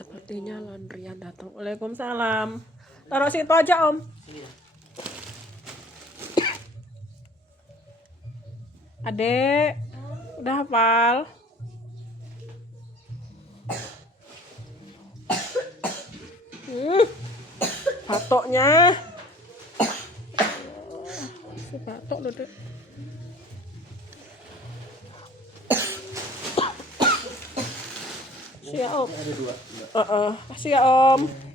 Sepertinya laundryan datang. Waalaikumsalam. Taruh situ aja, Om. Adek, udah hafal? Batoknya. Si batok loh, Dek. Kasih ya, Om. Kasih ya, Om.